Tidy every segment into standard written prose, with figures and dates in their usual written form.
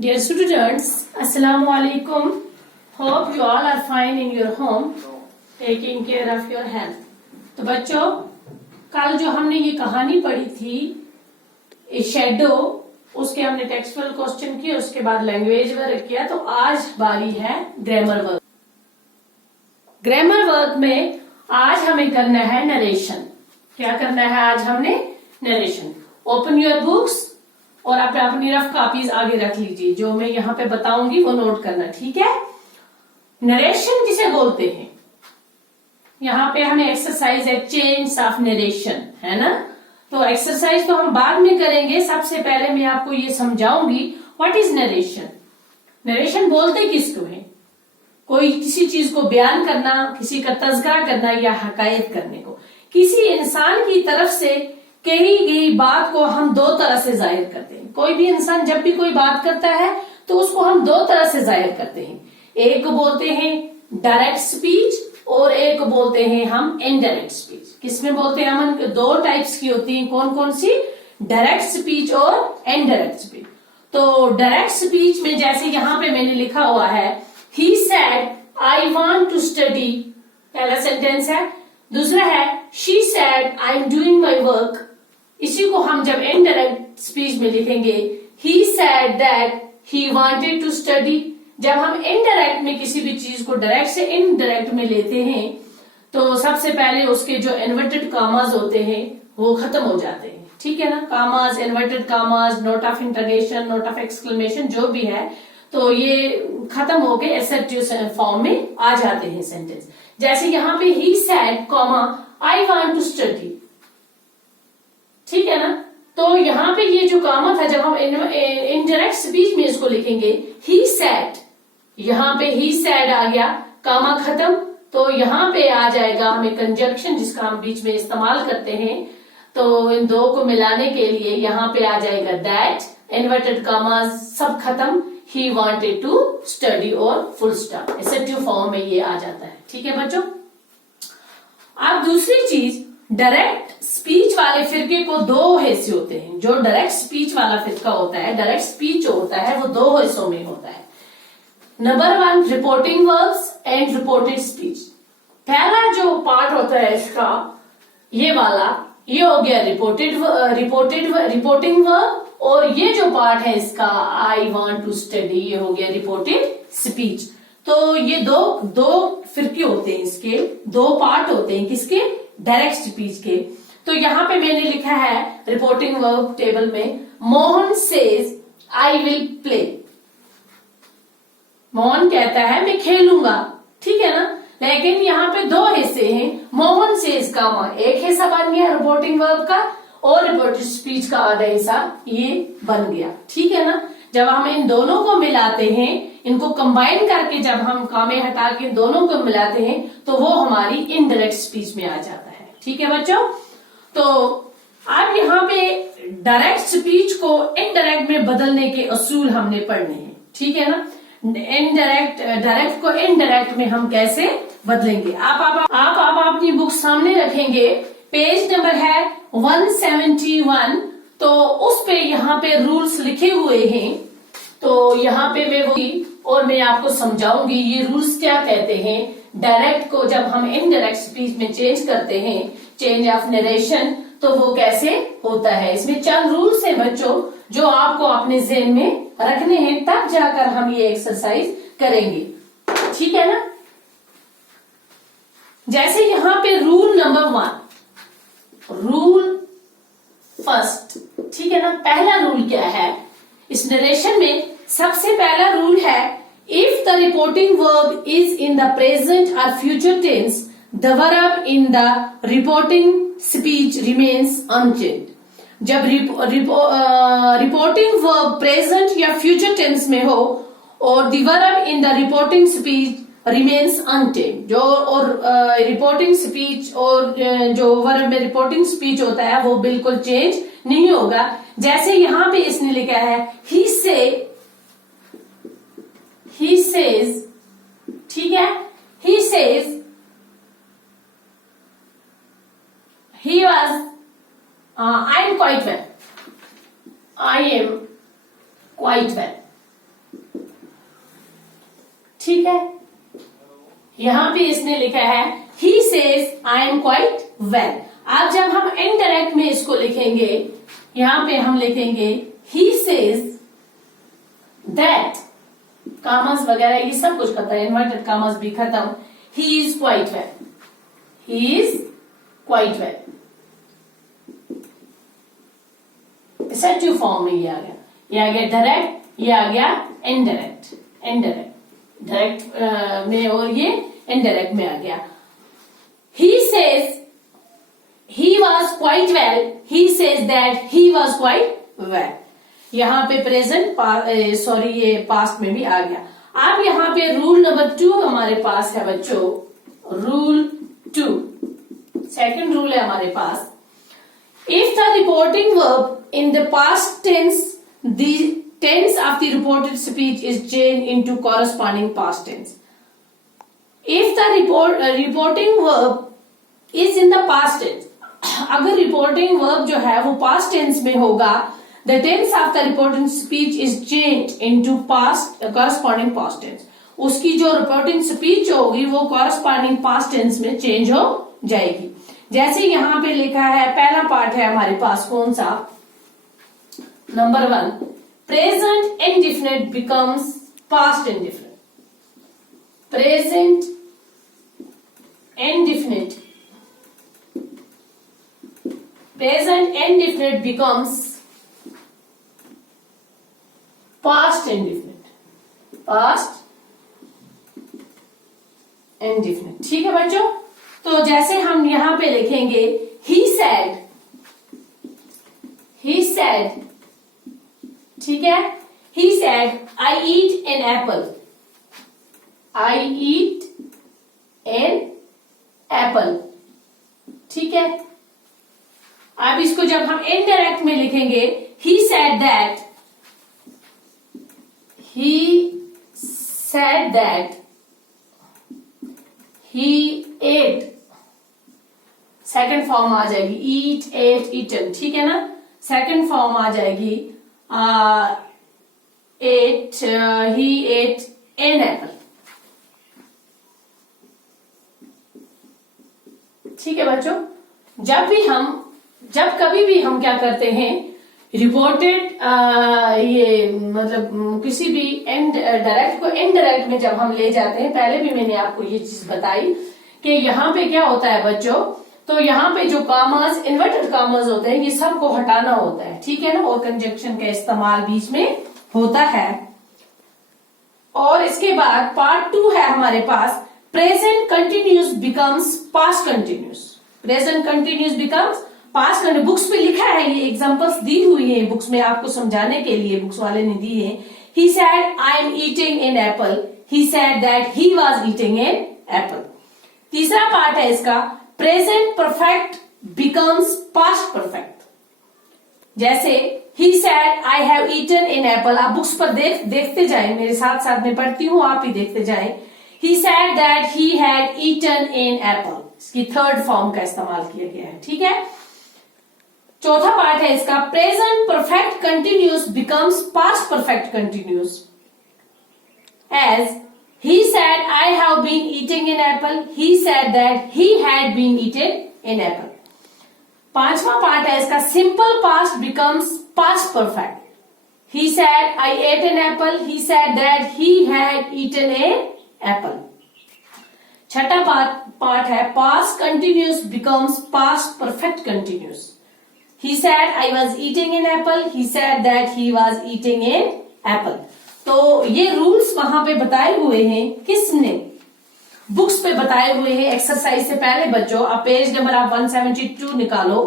Dear students, Assalamu alaikum. Hope you all are fine in your home, taking care of your health. तो बच्चों, कल जो हमने ये कहानी पढ़ी थी, ए शेडो, उसके हमने टेक्सचुअल क्वेश्चन किए, उसके बाद लैंग्वेज वर्क किया। तो आज बारी है ग्रामर वर्क। ग्रामर वर्क में आज हमें करना है नरेशन। क्या करना है आज हमने? नरेशन। ओपन योर बुक्स और आप अपनी रफ कॉपीज आगे रख लीजिए। जो मैं यहाँ पे बताऊंगी वो नोट करना, ठीक है? नरेशन किसे बोलते हैं? यहाँ पे हमें एक्सरसाइज है चेंज ऑफ नरेशन, है ना? तो एक्सरसाइज तो हम बाद में करेंगे। सबसे पहले मैं आपको ये समझाऊंगी व्हाट इज नरेशन। नरेशन बोलते किसको है? कोई किसी चीज को बयान करना, किसी का तज़किरा करना या हकायत करने को। किसी इंसान की तरफ से कही गई बात को हम दो तरह से जाहिर करते हैं। कोई भी इंसान जब भी कोई बात करता है तो उसको हम दो तरह से जाहिर करते हैं। एक को बोलते हैं डायरेक्ट स्पीच और एक को बोलते हैं हम इनडायरेक्ट स्पीच। किसमें बोलते हैं हम? दो टाइप्स की होती हैं। कौन कौन सी? डायरेक्ट स्पीच और इनडायरेक्ट स्पीच। तो डायरेक्ट स्पीच में जैसे यहाँ पे मैंने लिखा हुआ है, he said I want to study, पहला सेंटेंस है। दूसरा है she said I am doing my work. इसी को हम जब इनडायरेक्ट स्पीच में लिखेंगे, he said that he wanted to study. जब हम इनडायरेक्ट में किसी भी चीज को डायरेक्ट से इनडायरेक्ट में लेते हैं तो सबसे पहले उसके जो इन्वर्टेड कामाज होते हैं वो खत्म हो जाते हैं, ठीक है ना? Commas, inverted commas, note of integration, note of exclamation जो भी है, तो ये खत्म हो गए, एसर्टिव फॉर्म में आ जाते हैं सेंटेंस। जैसे यहाँ पे he said comma I want to study, ठीक है ना? तो यहाँ पे ये जो कामा था, जब हम इनडायरेक्ट स्पीच में इसको लिखेंगे ही सेड, यहाँ पे ही सेड आ गया, कामा खत्म, तो यहाँ पे आ जाएगा हमें कंजंक्शन, जिसका हम बीच में इस्तेमाल करते हैं। तो इन दो को मिलाने के लिए यहाँ पे आ जाएगा दैट, इन्वर्टेड कामा सब खत्म, ही वांटेड टू स्टडी और फुल स्टॉप, एसेटिव फॉर्म में ये आ जाता है, ठीक है बच्चों? अब दूसरी चीज, डायरेक्ट स्पीच वाले फिरके को दो हिस्से होते हैं। जो डायरेक्ट स्पीच वाला फिरका होता है, डायरेक्ट स्पीच जो होता है वो दो हिस्सों में होता है। Number 1 reporting verbs and reported speech. पहला जो पार्ट होता है इसका, ये वाला, ये हो गया रिपोर्टिंग वर्ब, और ये जो पार्ट है इसका आई वांट टू स्टडी, ये हो गया रिपोर्टेड स्पीच। तो ये दो फिरके होते हैं, इसके दो पार्ट होते हैं। किसके? डायरेक्ट स्पीच के। तो यहाँ पे मैंने लिखा है रिपोर्टिंग वर्ब टेबल में, Mohan says I will play. Mohan कहता है मैं खेलूंगा, ठीक है ना? लेकिन यहाँ पे दो हिस्से हैं। मोहन सेज का एक हिस्सा बन गया रिपोर्टिंग वर्ब का, और रिपोर्टेड स्पीच का आधा हिस्सा ये बन गया, ठीक है ना? जब हम इन दोनों को मिलाते हैं, इनको कंबाइन करके जब हम कामे हटा के दोनों को मिलाते हैं तो वो हमारी इनडायरेक्ट स्पीच में आ जाता है, ठीक है बच्चों? तो अब यहाँ पे डायरेक्ट स्पीच को इनडायरेक्ट में बदलने के असूल हमने पढ़ने हैं, ठीक है ना? डायरेक्ट को इनडायरेक्ट में हम कैसे बदलेंगे? आप अपनी बुक सामने रखेंगे, पेज नंबर है 171। तो उस पे यहाँ पे रूल्स लिखे हुए हैं। तो यहाँ पे मैं आपको समझाऊंगी ये रूल्स क्या कहते हैं। डायरेक्ट को जब हम इनडायरेक्ट स्पीच में चेंज करते हैं, चेंज ऑफ नरेशन, तो वो कैसे होता है। इसमें चंद रूल्स हैं बच्चों जो आपको अपने ज़हन में रखने हैं, तब जाकर हम ये एक्सरसाइज करेंगे, ठीक है ना? जैसे यहाँ पे रूल नंबर 1, रूल फर्स्ट, ठीक है ना? पहला रूल क्या है इस नरेशन में? सबसे पहला रूल है, if the reporting verb is in the present और future tense, the verb in the reporting speech remains unchanged. जब रिपोर्टिंग वर्ब प्रेजेंट या फ्यूचर टेंस में हो और the verb in the reporting speech remains unchanged, जो और reporting speech और जो वर्ब में रिपोर्टिंग स्पीच होता है वो बिल्कुल चेंज नहीं होगा। जैसे यहाँ पे इसने लिखा है ही सेज, ठीक है? He says he was I am quite well, I am quite well, ठीक है। यहां पे इसने लिखा है he says I am quite well। अब जब हम इनडायरेक्ट में इसको लिखेंगे, यहां पे हम लिखेंगे he says that, कामस वगैरह ये सब कुछ खत्म, इन्वर्टेड कामस भी खत्म, he is quite well, he is quite well। Assertive form में ये आ गया, ये आ गया डायरेक्ट, ये आ गया इनडायरेक्ट, इनडायरेक्ट डायरेक्ट में और ये इनडायरेक्ट में आ गया। he says he was quite well, he says that he was quite well। यहां पे प्रेजेंट सॉरी ये पास्ट में भी आ गया। अब यहां पे रूल नंबर 2 हमारे पास है बच्चों, रूल 2, सेकंड रूल है हमारे पास। If the reporting verb in the past tense, the tense of the reported speech is changed into corresponding past tense। If the reporting verb is in the past tense, अगर reporting verb जो है वो past tense में होगा, the tense of the reporting speech is changed into past corresponding past tense। उसकी जो reporting speech होगी वो corresponding past tense में change हो जाएगी। जैसे यहां पे लिखा है, पहला पार्ट है हमारे पास कौन सा, number 1, present indefinite becomes past indefinite. Present indefinite, present indefinite becomes past indefinite, past indefinite. ठीक है बच्चों, तो जैसे हम यहां पे लिखेंगे he said, ठीक है, he said I eat an apple, I eat an apple। ठीक है, अब इसको जब हम इनडायरेक्ट में लिखेंगे, he said that, he said that he ate, second form आ जाएगी ईट, एट, ईटन। ठीक है ना, सेकेंड फॉर्म आ जाएगी eight, he eight an apple. ठीक है बच्चों, जब कभी भी हम क्या करते हैं, रिपोर्टेड ये मतलब किसी भी डायरेक्ट को इनडायरेक्ट में जब हम ले जाते हैं, पहले भी मैंने आपको ये चीज बताई कि यहाँ पे क्या होता है बच्चों, तो यहाँ पे जो कामर्स, इन्वर्टेड कामर्स होते हैं, ये सबको हटाना होता है। ठीक है ना, और कंजक्शन का इस्तेमाल बीच में होता है। और इसके बाद पार्ट 2 है हमारे पास, present continuous becomes past continuous. Present continuous becomes past continuous. Books पे लिखा है, ये एग्जांपल्स दी हुई है बुक्स में आपको समझाने के लिए, बुक्स वाले ने दी है। He said I am eating an apple, he said that he was eating an apple. तीसरा पार्ट है इसका, present perfect becomes past perfect. जैसे he said I have eaten an apple. आप बुक्स पर देखते जाएं, मेरे साथ साथ में पढ़ती हूं, आप ही देखते जाएं। He said that he had eaten an apple, इसकी थर्ड फॉर्म का इस्तेमाल किया गया है। ठीक है, चौथा पार्ट है इसका, present perfect continuous becomes past perfect continuous. As he said I have been eating an apple, he said that he had been eaten an apple। पांचवा पार्ट है इसका, simple past becomes past perfect. he said I ate an apple, he said that he had eaten an apple। छठा part है, past continuous becomes past perfect continuous. he said I was eating an apple, he said that he was eating an apple। तो ये rules वहां पे बताए हुए हैं, किसने, बुक्स पे बताए हुए हैं। एक्सरसाइज से पहले बच्चों आप पेज नंबर 172 निकालो,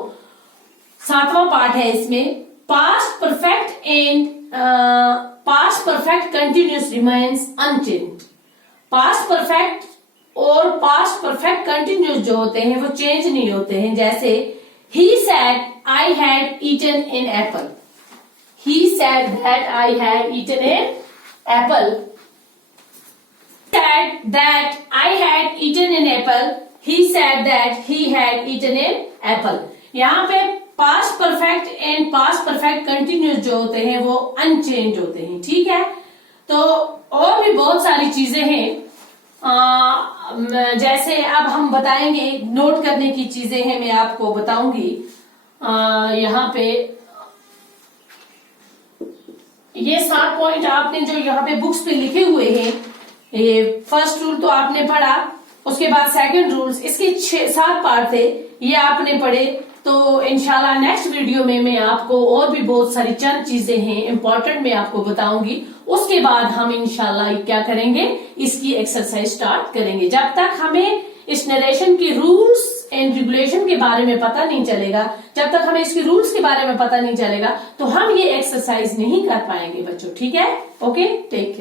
7वां पार्ट है इसमें, past perfect and past perfect continuous remains unchanged. Past perfect और पास्ट परफेक्ट कंटिन्यूस जो होते हैं वो चेंज नहीं होते हैं। जैसे he said I had eaten an apple, he said that I had eaten an apple, said that I had eaten an apple, he said that he had eaten an apple। यहाँ पे past perfect and past perfect continuous जो होते हैं वो unchange होते हैं। ठीक है, तो और भी बहुत सारी चीजें हैं, जैसे अब हम बताएंगे, नोट करने की चीजें हैं, मैं आपको बताऊंगी। यहाँ पे ये 7 पॉइंट आपने जो यहाँ पे बुक्स पे लिखे हुए हैं, ये फर्स्ट रूल तो आपने पढ़ा, उसके बाद सेकंड रूल्स, इसके 7 पार्ट थे, ये आपने पढ़े। तो इंशाल्लाह नेक्स्ट वीडियो में मैं आपको और भी बहुत सारी चंद चीजें हैं इंपॉर्टेंट मैं आपको बताऊंगी। उसके बाद हम इंशाल्लाह क्या करेंगे, इसकी एक्सरसाइज स्टार्ट करेंगे। जब तक हमें इस नरेशन की रूल्स एंड रेगुलेशन के बारे में पता नहीं चलेगा, जब तक हमें इसके रूल्स के बारे में पता नहीं चलेगा, तो हम ये एक्सरसाइज नहीं कर पाएंगे बच्चों। ठीक है, ओके, टेक केयर।